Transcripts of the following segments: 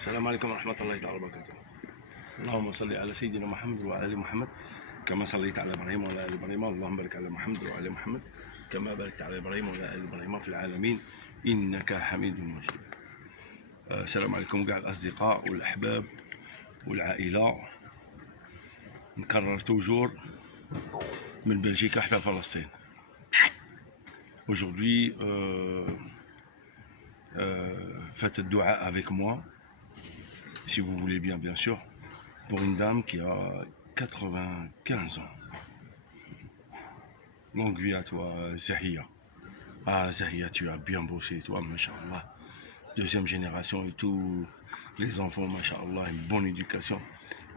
السلام عليكم ورحمة الله تعالى وبركاته. اللهم صل على سيدنا محمد وعلى آل محمد كما صليت على إبراهيم وعلى آل إبراهيم. اللهم بارك على محمد وعلى آل محمد كما باركت على إبراهيم وعلى آل إبراهيم في العالمين إنك حميد مجيد. السلام عليكم كاع الأصدقاء والأحباب والعائلة. نكرر توجور من بلجيكا حتى فلسطين. Aujourd'hui, faites dua avec moi, si vous voulez bien, bien sûr, pour une dame qui a 95 ans. Longue vie à toi, Zahia. Ah, Zahia, tu as bien bossé, toi, Masha'Allah. Deuxième génération et tout, les enfants, Masha'Allah, une bonne éducation.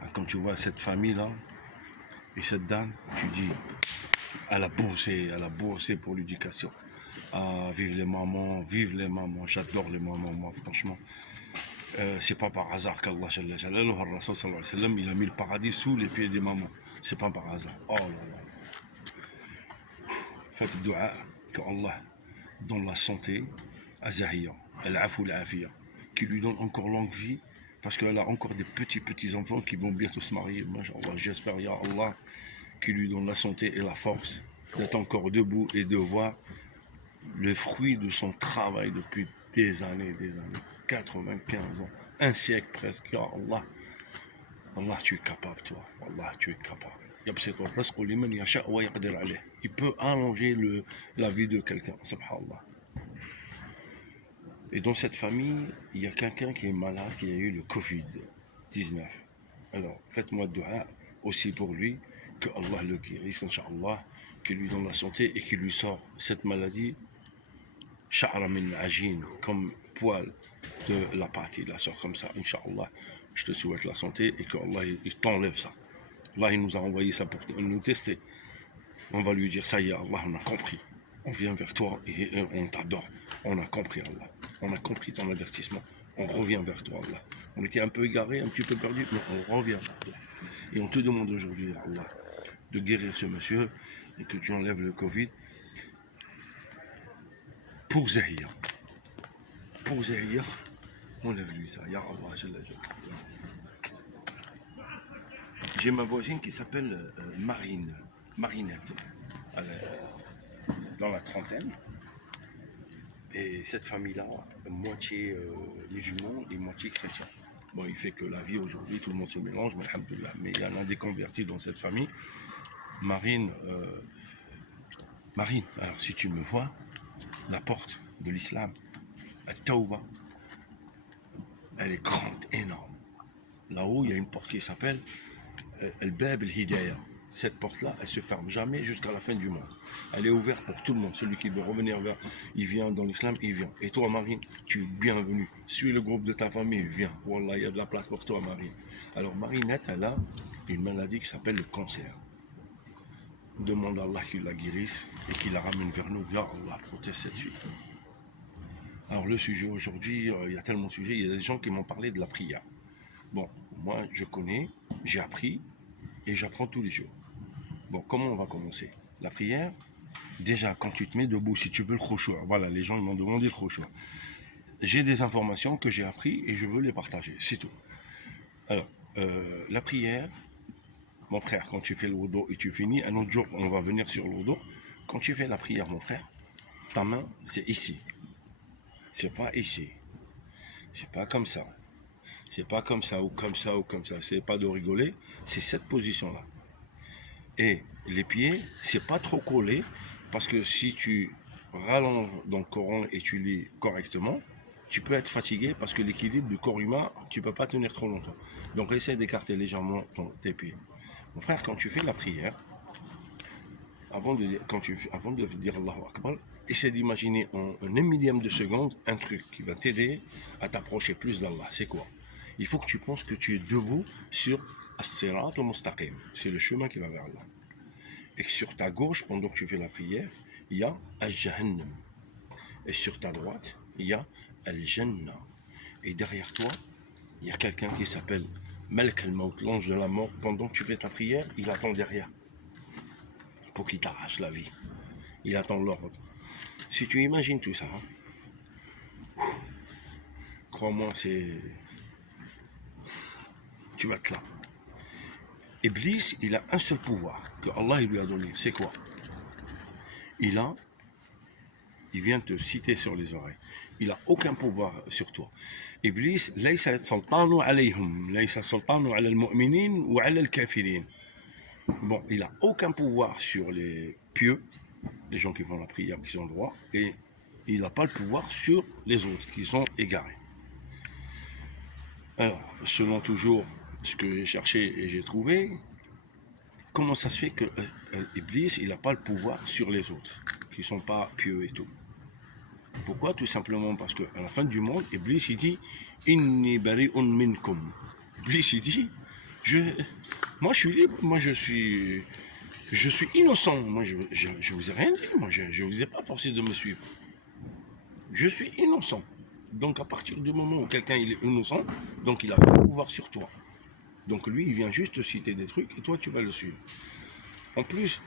Ah, comme tu vois, cette famille-là, et cette dame, tu dis, elle a bossé pour l'éducation. Ah, vive les mamans, j'adore les mamans, moi, franchement. C'est pas par hasard qu'Allah, le Rasul sallallahu alayhi wa sallam, il a mis le paradis sous les pieds des mamans. C'est pas par hasard. Oh là là. Faites dua que Allah donne la santé à Zahia, al-afou al-afia, qui lui donne encore longue vie, parce qu'elle a encore des petits enfants qui vont bientôt se marier. J'espère, ya Allah, qui lui donne la santé et la force d'être encore debout et de voir le fruit de son travail depuis des années, 95 ans, un siècle presque. Ya Allah, Allah, tu es capable, toi. Allah, tu es capable. Il peut allonger la vie de quelqu'un, subhanallah. Et dans cette famille, il y a quelqu'un qui est malade, qui a eu le Covid-19. Alors, faites-moi dua aussi pour lui, que Allah le guérisse, Inch'Allah, qu'il lui donne la santé et qu'il lui sort cette maladie, sha'ra min ajin, comme poil de la pâte, il la sort comme ça, Inch'Allah. Je te souhaite la santé et que Allah il t'enlève ça. Allah il nous a envoyé ça pour nous tester. On va lui dire, ça y est, Allah, on a compris. On vient vers toi et on t'adore. On a compris, Allah. On a compris ton avertissement. On revient vers toi, Allah. On était un peu égarés, un petit peu perdus, mais on revient vers toi. Et on te demande aujourd'hui, Allah, de guérir ce monsieur et que tu enlèves le Covid pour Zahia. Pour Zahia, enlève-lui ça. Ya Allah, Jalla Jalla. J'ai ma voisine qui s'appelle Marinette, dans la trentaine. Et cette famille-là, moitié musulman et moitié chrétien. Bon, il fait que la vie aujourd'hui, tout le monde se mélange, mais alhamdoulilah. Mais il y en a des convertis dans cette famille. Marine, alors si tu me vois, la porte de l'islam, à Tauba, elle est grande, énorme. Là-haut, il y a une porte qui s'appelle Al-Bab al-Hidayah. Cette porte-là, elle se ferme jamais jusqu'à la fin du monde. Elle est ouverte pour tout le monde. Celui qui veut revenir vers, il vient dans l'islam, il vient. Et toi, Marine, tu es bienvenue. Suis le groupe de ta famille, viens. Wallah, il y a de la place pour toi, Marine. Alors, Marinette, elle a une maladie qui s'appelle le cancer. Demande à Allah qu'il la guérisse et qu'il la ramène vers nous. Là, Allah protège cette fille. Alors, le sujet aujourd'hui, il y a tellement de sujets. Il y a des gens qui m'ont parlé de la prière. Bon, moi, je connais, j'ai appris et j'apprends tous les jours. Bon, comment on va commencer? La prière, déjà, quand tu te mets debout, si tu veux le khushu', voilà, les gens m'ont demandé le khushu'. J'ai des informations que j'ai appris et je veux les partager, c'est tout. Alors, la prière, mon frère, quand tu fais le wudu et tu finis, un autre jour, on va venir sur le wudu. Quand tu fais la prière, mon frère, ta main, c'est ici. C'est pas ici. C'est pas comme ça. C'est pas comme ça ou comme ça ou comme ça. C'est pas de rigoler, c'est cette position-là. Et les pieds, c'est pas trop collé, parce que si tu rallonges dans le Coran et tu lis correctement, tu peux être fatigué parce que l'équilibre du corps humain, tu peux pas tenir trop longtemps. Donc essaie d'écarter légèrement tes pieds. Mon frère, quand tu fais la prière, avant de dire Allahu Akbar, essaie d'imaginer en un millième de seconde un truc qui va t'aider à t'approcher plus d'Allah. C'est quoi? Il faut que tu penses que tu es debout sur As-Sirat al-Mustaqim. C'est le chemin qui va vers Allah. Et que sur ta gauche, pendant que tu fais la prière, il y a Al-Jahannam. Et sur ta droite, il y a Al-Jannah. Et derrière toi, il y a quelqu'un qui s'appelle Malak al-Maut, l'ange de la mort. Pendant que tu fais ta prière, il attend derrière pour qu'il t'arrache la vie. Il attend l'ordre. Si tu imagines tout ça, crois-moi, tu vas être là. Iblis, il a un seul pouvoir que Allah il lui a donné. C'est quoi? Il vient te citer sur les oreilles. Il n'a aucun pouvoir sur toi. Iblis, ليس سلطانه عليهم, ليس سلطانه على المؤمنين وعلى الكافرين. Bon, il n'a aucun pouvoir sur les pieux, les gens qui font la prière, qui sont droits, et il n'a pas le pouvoir sur les autres, qui sont égarés. Alors, selon toujours ce que j'ai cherché et j'ai trouvé, comment ça se fait que Iblis, il n'a pas le pouvoir sur les autres, qui ne sont pas pieux et tout? Pourquoi? Tout simplement parce qu'à la fin du monde, Iblis, il dit « Inni bari'un minkum ». Iblis, il dit « Moi, je suis libre, moi, je suis innocent, moi, je vous ai rien dit, moi, je vous ai pas forcé de me suivre. Je suis innocent. » Donc, à partir du moment où quelqu'un il est innocent, donc il a pas de pouvoir sur toi. Donc, lui, il vient juste te citer des trucs et toi, tu vas le suivre. En plus,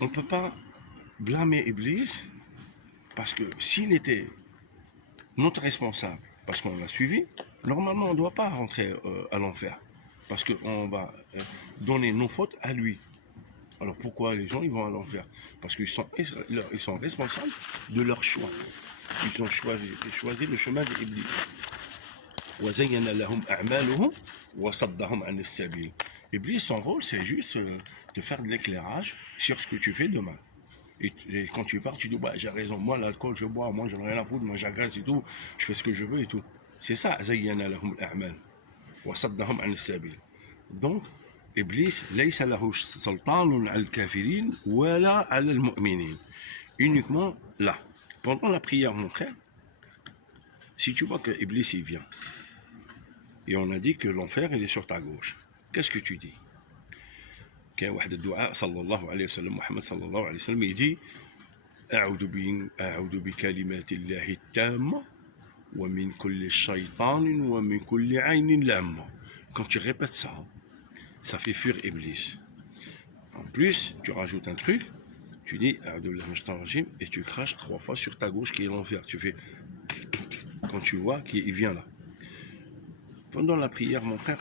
on ne peut pas blâmer Iblis parce que s'il était notre responsable, parce qu'on l'a suivi, normalement, on ne doit pas rentrer à l'enfer. Parce qu'on va donner nos fautes à lui. Alors pourquoi les gens ils vont à l'enfer? Parce qu'ils sont responsables de leur choix. Ils ont choisi le chemin d'Iblis. وَزَيَّنَ لَهُمْ أَعْمَالُهُمْ وَصَدَّهُمْ عَنِ السَّبِيلِ. Iblis, son rôle, c'est juste de faire de l'éclairage sur ce que tu fais de mal. Et quand tu pars, tu dis, bah, j'ai raison, moi l'alcool je bois, moi j'en ai rien à foutre, moi j'agresse et tout, je fais ce que je veux et tout. C'est ça, زَيَّنَ لَهُمْ الْأَعْمَالِ وَصَدَّهُمْ عَنِ السَّبِيلِ. Donc, Iblis, ليس له سلطان على الكافرين ولا على المؤمنين. Uniquement là. Pendant la prière, mon frère, si tu vois que Iblis il vient, et on a dit que l'enfer il est sur ta gauche, qu'est-ce que tu dis? كان واحد الدعاء صلى الله عليه وسلم محمد صلى الله عليه وسلم يدي أعوذ بكلمات الله التامة ومن كل شيطان ومن كل عين لامة. Quand tu répètes ça fait fuir Iblis. En plus, tu rajoutes un truc, tu dis et tu craches 3 fois sur ta gauche qui est l'enfer. Tu fais quand tu vois qu'il vient là. Pendant la prière, mon frère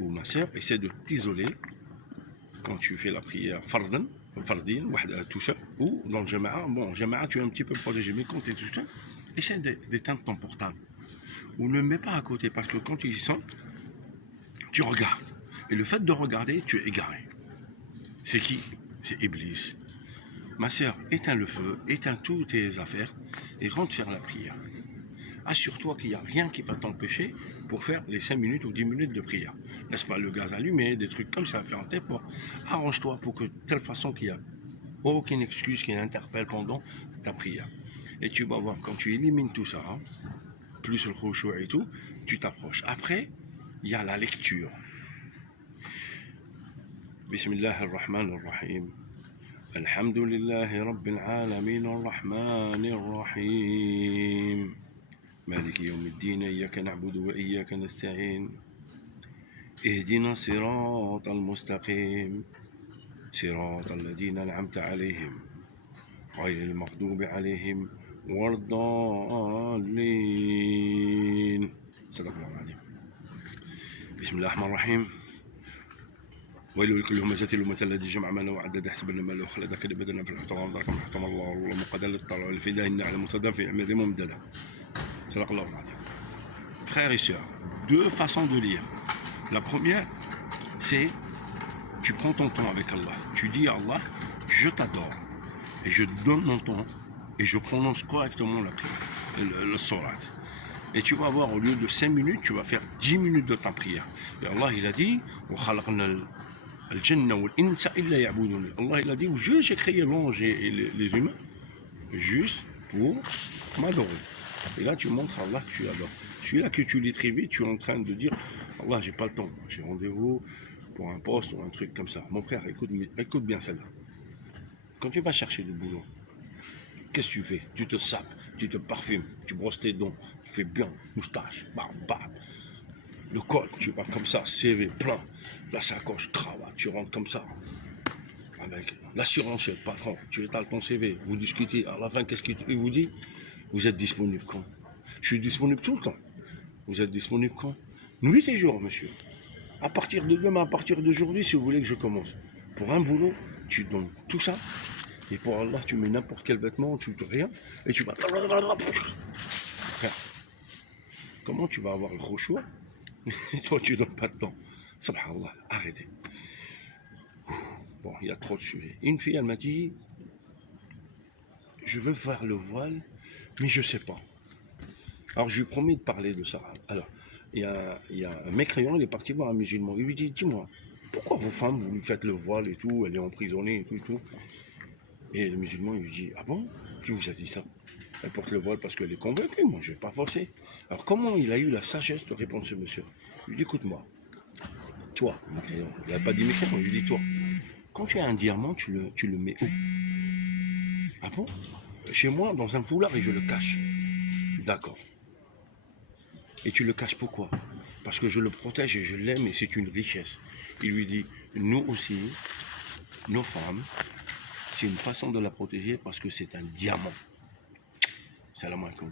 ou ma soeur essaie de t'isoler quand tu fais la prière fardin, tout seul, ou dans le jama'a. Bon, jama'a, tu es un petit peu protégé, mais quand tu es tout seul, essaie d'éteindre ton portable. Ou ne le mets pas à côté, parce que quand tu y sens, tu regardes. Et le fait de regarder, tu es égaré. C'est qui? C'est Iblis. Ma soeur, éteins le feu, éteins toutes tes affaires et rentre faire la prière. Assure-toi qu'il n'y a rien qui va t'empêcher pour faire les 5 minutes ou 10 minutes de prière. Laisse pas le gaz allumé, des trucs comme ça, faire en tête. Arrange-toi pour que de telle façon qu'il n'y a aucune excuse qui interpelle pendant ta prière. Et tu vas voir, quand tu élimines tout ça, plus le khushu' et tout, tu t'approches. Après, il y a la lecture. Bismillahirrahmanirrahim. Alhamdulillahi Rabbil Alamin Ar-Rahmanir Rahim. مالك يوم الدين إياك نعبد وإياك نستعين اهدنا الصراط المستقيم صراط الذين أنعمت عليهم غير المغضوب عليهم ولا الضالين. صدق الله العظيم. بسم الله الرحمن الرحيم. ويل لكل همزة لمزة الذي جمع مالا وعدد يحسب أن ماله أخلد كذب بدنا في الحطام ذاك من حطم الله والله مقدر للطلع الفداء إن على مصدر في عمد ممددة. Frères et sœurs, 2 façons de lire. La première, c'est tu prends ton temps avec Allah. Tu dis à Allah, je t'adore. Et je donne mon temps. Et je prononce correctement la prière, le surat. Et tu vas voir, au lieu de 5 minutes, tu vas faire 10 minutes de ta prière. Et Allah, il a dit, Allah, il a dit, j'ai créé l'ange et les humains juste pour m'adorer. Et là, tu montres à Allah que tu adores. Celui-là que tu lis très vite, tu es en train de dire Allah, j'ai pas le temps, j'ai rendez-vous pour un poste ou un truc comme ça. Mon frère, écoute bien celle-là. Quand tu vas chercher du boulot, qu'est-ce que tu fais? Tu te sapes, tu te parfumes, tu brosses tes dents, tu fais bien, moustache, barbe. Le col, tu vas comme ça, CV plein, la sacoche, cravate, tu rentres comme ça. Avec l'assurance, le patron, tu étales ton CV, vous discutez, à la fin, qu'est-ce qu'il vous dit? Vous êtes disponible quand? Je suis disponible tout le temps. Vous êtes disponible quand? Nuit et jour, monsieur. À partir de demain, à partir d'aujourd'hui, si vous voulez que je commence. Pour un boulot, tu donnes tout ça. Et pour Allah, tu mets n'importe quel vêtement, tu ne rien. Et tu vas... Frère, comment tu vas avoir le choix et toi, tu donnes pas de temps. Subhanallah, arrêtez. Bon, il y a trop de sujets. Une fille, elle m'a dit, je veux faire le voile, mais je sais pas. Alors, je lui ai promis de parler de ça. Alors, il y a un mécréant, il est parti voir un musulman. Il lui dit, dis-moi, pourquoi vos femmes, vous lui faites le voile et tout, elle est emprisonnée et tout et tout. Et le musulman, il lui dit, ah bon? Qui vous a dit ça? Elle porte le voile parce qu'elle est convaincue, moi je ne vais pas forcer. Alors comment il a eu la sagesse de répondre ce monsieur? Il lui dit, écoute-moi, toi, mécréant, il n'a pas dit mécréant, il lui dit, toi, quand tu as un diamant, tu le mets où? Ah bon? Chez moi, dans un foulard et je le cache. D'accord. Et tu le caches pourquoi? Parce que je le protège et je l'aime et c'est une richesse. Il lui dit, nous aussi, nos femmes, c'est une façon de la protéger parce que c'est un diamant. Salam alaikum.